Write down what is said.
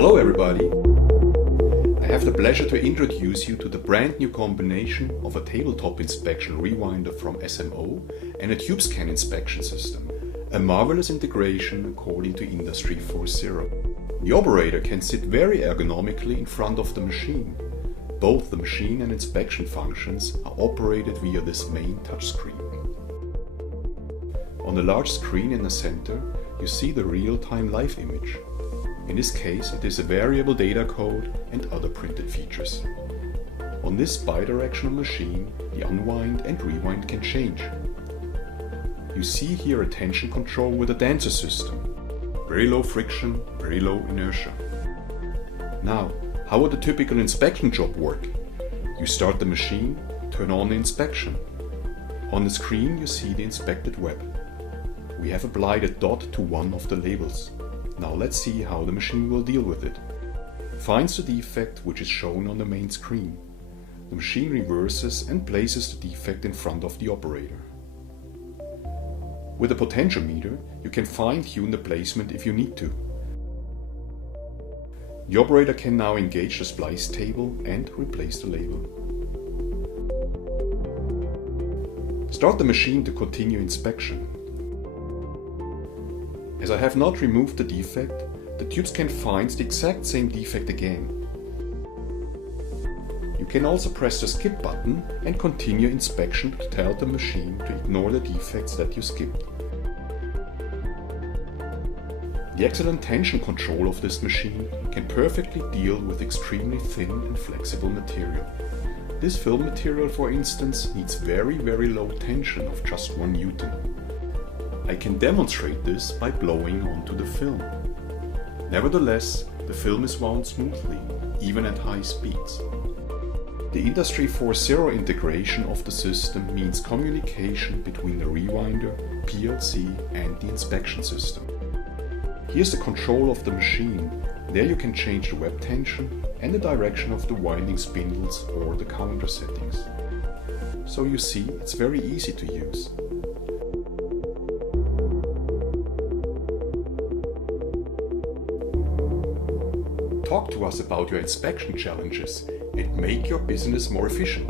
Hello everybody! I have the pleasure to introduce you to the brand new combination of a tabletop inspection rewinder from SMO and a tube scan inspection system. A marvelous integration according to Industry 4.0. The operator can sit very ergonomically in front of the machine. Both the machine and inspection functions are operated via this main touchscreen. On the large screen in the center, you see the real-time live image. In this case, it is a variable data code and other printed features. On this bidirectional machine, the unwind and rewind can change. You see here a tension control with a dancer system. Very low friction, very low inertia. Now, how would a typical inspection job work? You start the machine, turn on the inspection. On the screen you see the inspected web. We have applied a dot to one of the labels. Now let's see how the machine will deal with it. Finds the defect which is shown on the main screen. The machine reverses and places the defect in front of the operator. With a potentiometer, you can fine-tune the placement if you need to. The operator can now engage the splice table and replace the label. Start the machine to continue inspection. As I have not removed the defect, the tube scan finds the exact same defect again. You can also press the skip button and continue inspection to tell the machine to ignore the defects that you skipped. The excellent tension control of this machine can perfectly deal with extremely thin and flexible material. This film material, for instance, needs very low tension of just 1 Newton. I can demonstrate this by blowing onto the film. Nevertheless, the film is wound smoothly, even at high speeds. The Industry 4.0 integration of the system means communication between the rewinder, PLC and the inspection system. Here's the control of the machine. There you can change the web tension and the direction of the winding spindles or the counter settings. So you see, it's very easy to use. Talk to us about your inspection challenges and make your business more efficient.